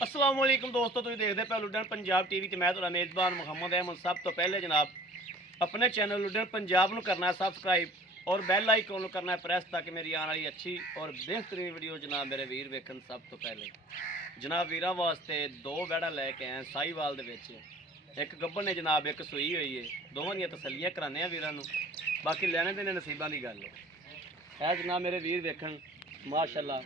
अस्सलाम वालेकुम दोस्तों, तुम देखते पे लुडन पंजाब टीवी ते मैं तुहाडा मेज़बान मुहम्मद अहमद। सब तो पहले जनाब अपने चैनल लुडन पंजाब नूं करना है सबसक्राइब और बैल आइकन नूं करना है प्रेस ताकि मेरी आने वाली अच्छी और बेहतरीन वीडियो जनाब मेरे वीर वेखन। सब तो पहले जनाब वीरां वास्ते दो बैड़ा लैके आए साहीवाल दे विच। एक गब्बन ने जनाब, एक सूई हुई है। दोवां दियां तसल्लियां कराने वीरां नूं, बाकी लैने देने नसीबां दी गल है जनाब। मेरे वीर वेखन माशाअल्लाह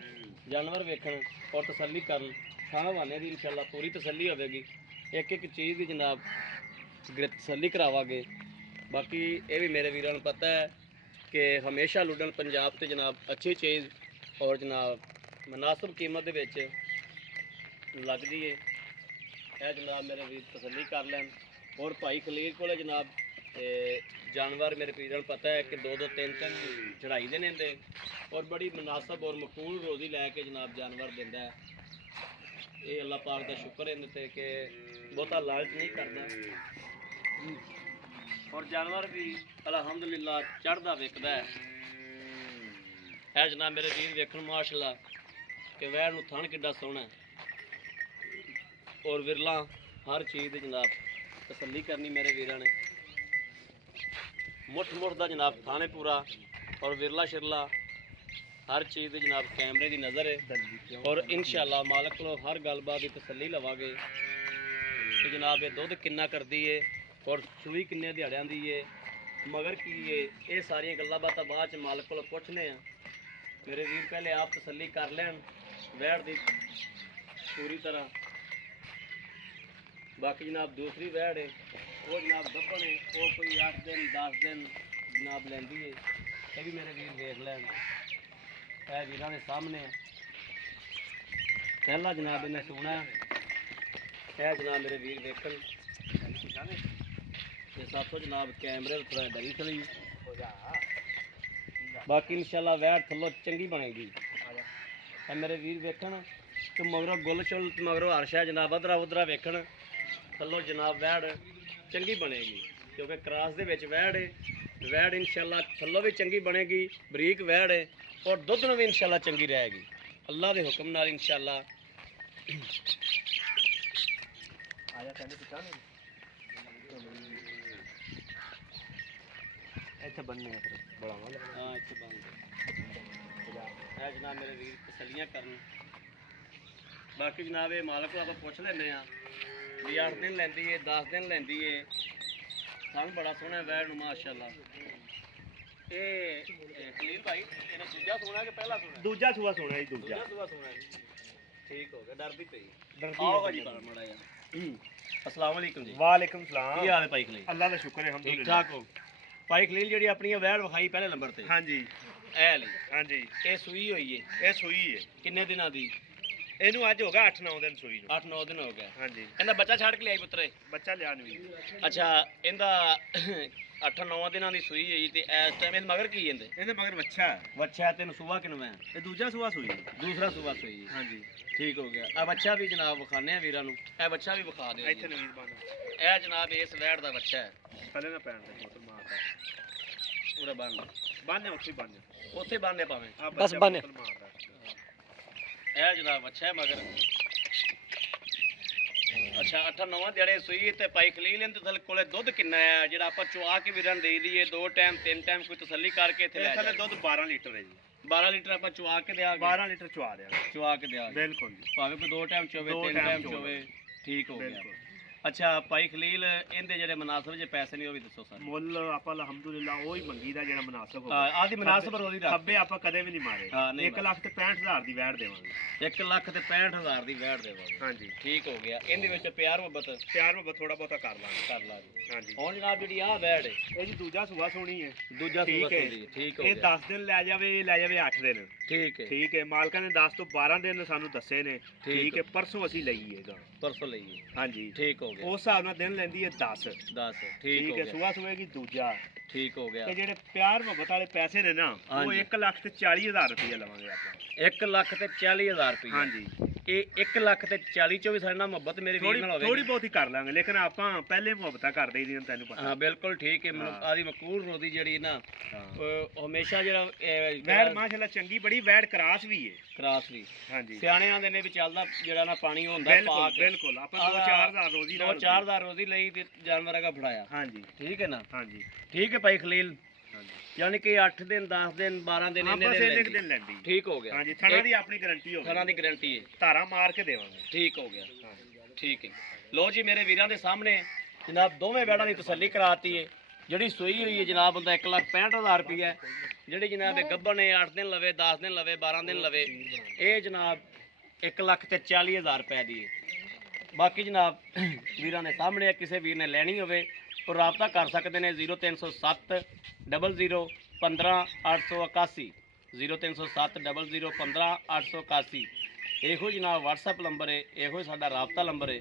जानवर वेखन और तसल्ली करन। खाना वाने की इंशाल्लाह पूरी तसल्ली होगी। एक एक चीज़ की जनाब तसल्ली करावांगे। बाकी ये भी मेरे वीरों को पता है कि हमेशा लुडन पंजाब से जनाब अच्छी चीज़ और जनाब मुनासिब कीमत के लगती है। यह जनाब मेरे वीर तसल्ली कर लैन। और भाई खलील को जनाब जानवर मेरे वीरों को पता है कि दो दो तीन तीन चढ़ाई देने और बड़ी मुनासिब और मकबूल रोज़ी लैके जनाब जानवर देंदा है। ये अल्लाह पाक का शुक्र है इनते कि बहुता लालच नहीं करता और जानवर भी अल्हम्दुलिल्लाह चढ़ता विकदा है जनाब। मेरे वीर वेखन माशाअल्लाह कि वैर नूं थण किड्डा सोहना और विरला हर चीज़ की जनाब तसल्ली करनी मेरे वीरां ने। मुठ मुठ का जनाब थाने पूरा और विरला शिरला हर चीज़ की जनाब कैमरे की नज़र है। और इंशाअल्लाह मालक को हर गलबात की तसल्ली लवांगे कि जनाब ये दुध किन्ना करती है और सूई किन्ने दिहाड़ियां दी है, मगर की है, ये सारिया गल्लां बातां बाद च मालक को पुछने हैं। मेरे वीर पहले आप तसल्ली कर लैन वैड़ दी पूरी तरह। बाकी जनाब दूसरी वैड़ है वो जनाब गब्बन है, वो कोई 8 दिन 10 दिन जनाब लैंदी है। ये भी मेरे वीर वेख लैन। वीरां दे सामने पहला जनाब इन्हें सुना है जनाब मेरे वीर वेखन साथों जनाब कैमरे थोड़ा डरी खड़ी। बाकी इंशाल्लाह वैड़ थल्लों चंगी बनेगी। मेरे वीर वेखन तो मगरों गुल चुल मगरों हर्ष है जनाब अदरा उदरा वेखन थल्लों जनाब वैड़ चंगी बनेगी क्योंकि क्रॉस दे विच वैड़ है। वैड़ इंशाल्लाह थल्लों भी चंगी बनेगी, बरीक वैड़ है और दुध में भी इंशाल्लाह चंगी रहेगी अल्लाह के हुक्म नाल इंशाल्लाह। जनाब मेरे वीर तसल्लियां करन। बाकी जनाब ये मालक को आप पुछ लेने भी 8 दिन लैंदी है 10 दिन लैंदी है। सन बड़ा सोहना वैड़ नूं माशाअल्लाह। खलील भाई इन्हें दूजा सोना कि पहला सोना? दूजा सुआ सोना जी, दूजा सुआ सोना है। ठीक हो गया, डर भी पई आओ जी बाहर मड़ा यार। अस्सलाम वालेकुम जी। वालेकुम सलाम। की हाल है भाई खलील? अल्लाह का शुक्र है ठीक ठाक हो भाई खलील? जी अपनी वैड़ विखाई पहले नंबर ते। हाँ जी ए ली हाँ जी ये सूई हुई है, ये सूई है। किन्ने दिनों दी? ਇਹਨੂੰ ਅੱਜ ਹੋ ਗਿਆ 8-9 ਦਿਨ ਸੂਈ ਨੂੰ। 8-9 दिन हो गया। ਹਾਂਜੀ ਇਹਦਾ ਬੱਚਾ ਛੱਡ ਕੇ ਲਿਆਈ ਪੁੱਤਰੇ? ਬੱਚਾ ਲਿਆ ਨਹੀਂ। ਅੱਛਾ ਇਹਦਾ 8-9 ਦਿਨਾਂ ਦੀ ਸੂਈ ਹੈ ਤੇ ਇਸ ਟਾਈਮ ਇਹ ਮਗਰ ਕੀ ਜਾਂਦੇ? ਇਹਦੇ ਮਗਰ ਵੱਛਾ ਹੈ। ਬੱਚਾ ਤੈਨੂੰ ਸੂਆ ਕਿਨੂੰ ਹੈ? ਇਹ ਦੂਜਾ ਸੂਆ ਸੂਈ ਹੈ। दूसरा सुबह सोई है। ਹਾਂਜੀ ठीक हो गया। अब बच्चा भी जनाब विखाने वीर ए बच्चा भी विखा दे। ਇੱਥੇ ਨਵੀਂ ਬੰਨ ए जनाब इस वैड़ का बच्चा है। ਥੱਲੇ ਨਾ ਪੈਣ ਦੇ ਮੋਟਰ ਮਾਰਦਾ पूरा बन ਬੰਨ ਉੱਥੇ ਬੰਨ उसे बांधे पावे ਆ बस बन। ਮਾਰਦਾ। ए जनाब बच्चा है मगर अच्छा 8-9 दिहाड़े सूई ते पाई खलील इनते थल कोले दुध किन्ना है जेड़ा ਆਪਾਂ ਚੁਆ ਕੇ ਵੀਰਾਂ ਦੇ ਦਈਏ 2 ਟਾਈਮ 3 ਟਾਈਮ ਕੋਈ ਤਸੱਲੀ ਕਰਕੇ ਇੱਥੇ ਲੈ ਇਹ ਥੱਲੇ ਦੁੱਧ 12 ਲੀਟਰ ਹੈ ਜੀ। 12 ਲੀਟਰ ਆਪਾਂ ਚੁਆ ਕੇ ਦਿਆਂਗੇ। 12 ਲੀਟਰ ਚੁਆ ਦਿਆ ਚੁਆ ਕੇ ਦਿਆਂਗੇ ਬਿਲਕੁਲ ਜੀ। ਭਾਵੇਂ ਕੋਈ 2 ਟਾਈਮ ਚੋਵੇ 3 ਟਾਈਮ ਚੋਵੇ। ठीक हो गया। अच्छा भाई खलील इनके ਜਿਹੜੇ मुनासिब जे पैसे नहीं वो भी दसो सर। ਮੁੱਲ ਆਪਾਂ ਅਲਹਮਦੁਲਿਲਾ ਉਹ ਹੀ ਮੰਗੀ ਦਾ ਜਿਹੜਾ ਮੁਨਾਸਿਬ ਹਾਂ ਆਦੀ ਮੁਨਾਸਿਬ ਰੋਦੀ ਰੱਖ। ਖੱਬੇ ਆਪਾਂ ਕਦੇ ਵੀ ਨਹੀਂ ਮਾਰੇ। 1,65,000 ਦੀ ਵੈੜ ਦੇਵਾਂਗੇ। 1,65,000 ਦੀ ਵੈੜ ਦੇਵਾਂਗੇ। ਹਾਂਜੀ ਠੀਕ ਹੋ ਗਿਆ। ਇਹਦੇ ਵਿੱਚ ਪਿਆਰ ਮੁਹੱਬਤ ਪਿਆਰ ਮੁਹੱਬਤ ਥੋੜਾ ਬਹੁਤਾ ਕਰ ਲਾਂਗੇ। ਹਾਂਜੀ ਹੁਣ ਜਨਾਬ ਜਿਹੜੀ ਆ ਵੈੜ ਹੈ ਇਹ ਜੀ ਦੂਜਾ ਸੂਆ ਸੋਣੀ ਹੈ। ਦੂਜਾ ਠੀਕ ਸੂਆ ਹੈ। ਸੋਣੀ ਹੈ। ਠੀਕ ਹੋ ਇਹ ਗਿਆ। 10 ਦਿਨ ਲੈ ਜਾਵੇ 8 ਦਿਨ। ਠੀਕ ਹੈ। ਠੀਕ ਹੈ ਮਾਲਕਾਂ ਨੇ 10 ਤੋਂ 12 ਦਿਨ ਸਾਨੂੰ ਦੱਸੇ ਨੇ। ਠੀਕ ਹੈ ਪਰਸੋਂ ਅਸੀਂ ਲਈਏ ਇਹਦਾ। ਪਰਸੋਂ ਲਈਏ। ਹਾਂਜੀ ਠੀਕ ਹੋ ਗਿਆ। ਉਸ ਹਿਸਾਬ ਨਾਲ ਦਿਨ ਲੈਂਦੀ ਹੈ 10। 10 ਠੀਕ ਹੋ ਹੈ ਗਿਆ। ਸੂਆ ਸੂਏਗੀ ਦੂਜਾ। ਠੀਕ ਹੋ ਗਿਆ। ਤੇ ਜਿਹੜੇ ਪਿਆਰ ਮੁਹੱਬਤ ਵਾਲੇ ਪੈਸੇ ਨੇ ਨਾ ਉਹ ਹਾਂਜੀ। 1,40,000 ਰੁਪਏ ਲਵਾਂਗੇ ਆਪਾਂ। 1,40,000 ਰੁਪਏ। ਹਾਂਜੀ ਇਹ 1 ਲੱਖ ਤੇ 40 ਚੋਂ ਵੀ ਸਾਡੇ ਨਾਲ ਮੁਹੱਬਤ ਮੇਰੇ ਵੀਰ ਨਾਲ ਹੋਵੇ ਥੋੜੀ ਬਹੁਤੀ ਕਰ ਲਾਂਗੇ, ਲੇਕਿਨ ਆਪਾਂ ਪਹਿਲੇ ਮੁਹੱਬਤਾਂ ਕਰਦੇ ਹੀ ਦੀਆਂ, ਤੈਨੂੰ ਪਤਾ। ਹਾਂ ਬਿਲਕੁਲ ਠੀਕ ਹੈ। ਮੈਨੂੰ ਆਦੀ ਮਕੂਰ ਰੋਦੀ ਜਿਹੜੀ ਨਾ ਹਮੇਸ਼ਾ ਜਿਹੜਾ ਵੈੜ ਮਾਸ਼ਾਅੱਲਾ ਚੰਗੀ ਬੜੀ, ਵੈੜ ਕਰਾਸ ਵੀ ਹੈ। ਕਰਾਸ ਵੀ ਹਾਂਜੀ ਸਿਆਣਿਆਂ ਦੇ ਨੇ ਵੀ ਚੱਲਦਾ ਜਿਹੜਾ ਨਾ ਪਾਣੀ ਹੁੰਦਾ ਪਾ ਕੇ। ਬਿਲਕੁਲ ਆਪਾਂ 2-4000 ਰੋਜ਼ੀ ਨਾਲ 2-4000 ਰੋਜ਼ੀ ਲਈ ਤੇ ਜਾਨਵਰਾਂ ਦਾ ਫੜਾਇਆ। ਹਾਂਜੀ ਠੀਕ ਹੈ ਨਾ। ਹਾਂਜੀ ਠੀਕ ਹੈ ਭਾਈ ਖਲੀਲ, ਹਾਂਜੀ ਯਾਨੀ ਕਿ 8 ਦਿਨ 10 ਦਿਨ 12 ਦਿਨ ਆਪਾਂ ਇਹਨੇ ਦਿਨ ਦਿਨ ਲੈਂਦੀ। ਠੀਕ ਹੋ ਗਿਆ। ਹਾਂਜੀ ਥਣਾ ਦੀ ਆਪਣੀ ਗਾਰੰਟੀ ਹੋਵੇ, ਥਣਾ ਦੀ ਗਾਰੰਟੀ ਹੈ, ਧਾਰਾ ਮਾਰ ਕੇ ਦੇਵਾਂਗੇ। ਠੀਕ ਹੋ ਗਿਆ। ਹਾਂਜੀ ਠੀਕ ਹੈ। ਲੋ ਜੀ ਮੇਰੇ ਵੀਰਾਂ ਦੇ ਸਾਹਮਣੇ ਜਨਾਬ ਦੋਵੇਂ ਬੈੜਾਂ ਦੀ ਤਸੱਲੀ ਕਰਾਤੀ ਹੈ। ਜਿਹੜੀ ਸੂਈ ਹੋਈ ਹੈ ਜਨਾਬ ਹੁੰਦਾ 1,65,000 ਰੁਪਏ, ਜਿਹੜੀ ਜਨਾਬ ਇਹ ਗੱਭਣ ਨੇ 8 ਦਿਨ ਲਵੇ, 10 ਦਿਨ ਲਵੇ, 12 ਦਿਨ ਲਵੇ, ਇਹ ਜਨਾਬ 1,40,000 ਰੁਪਏ ਦੀ ਹੈ। ਬਾਕੀ ਜਨਾਬ ਵੀਰਾਂ ਦੇ ਸਾਹਮਣੇ ਕਿਸੇ ਵੀਰ ਨੇ ਲੈਣੀ ਹੋਵੇ ਉਹ ਰਾਬਤਾ ਕਰ ਸਕਦੇ ਨੇ 0307 00 15 881 0307 00 15 881। ਇਹੋ ਜਨਾਬ WhatsApp ਨੰਬਰ ਹੈ, ਇਹੋ ਸਾਡਾ ਰਾਬਤਾ ਨੰਬਰ ਹੈ।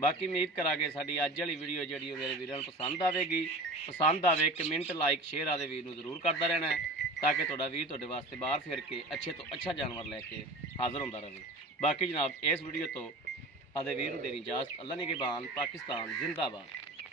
ਬਾਕੀ ਉਮੀਦ ਕਰਾਂਗੇ ਸਾਡੀ ਅੱਜ ਵਾਲੀ ਵੀਡੀਓ ਜਿਹੜੀ ਉਹ ਮੇਰੇ ਵੀਰਾਂ ਨੂੰ ਪਸੰਦ ਆਵੇਗੀ। ਪਸੰਦ ਆਵੇ ਕਮੈਂਟ ਲਾਈਕ ਸ਼ੇਅਰ ਆਦੇ ਵੀਰ ਨੂੰ ਜ਼ਰੂਰ ਕਰਦਾ ਰਹਿਣਾ ਹੈ, ਤਾਂ ਕਿ ਤੁਹਾਡਾ ਵੀਰ ਤੁਹਾਡੇ ਵਾਸਤੇ ਬਾਹਰ ਫਿਰ ਕੇ ਅੱਛੇ ਤੋਂ ਅੱਛਾ ਜਾਨਵਰ ਲੈ ਕੇ ਹਾਜ਼ਰ ਹੁੰਦਾ ਰਹੇ। ਬਾਕੀ ਜਨਾਬ ਇਸ ਵੀਡੀਓ ਤੋਂ ਆਦੇ ਵੀਰ ਨੂੰ ਦੇਣੀ ਇਜਾਜ਼ਤ। ਅੱਲਾ ਨਿਗਹਿਬਾਨ। ਪਾਕਿਸਤਾਨ ਜ਼ਿੰਦਾਬਾਦ।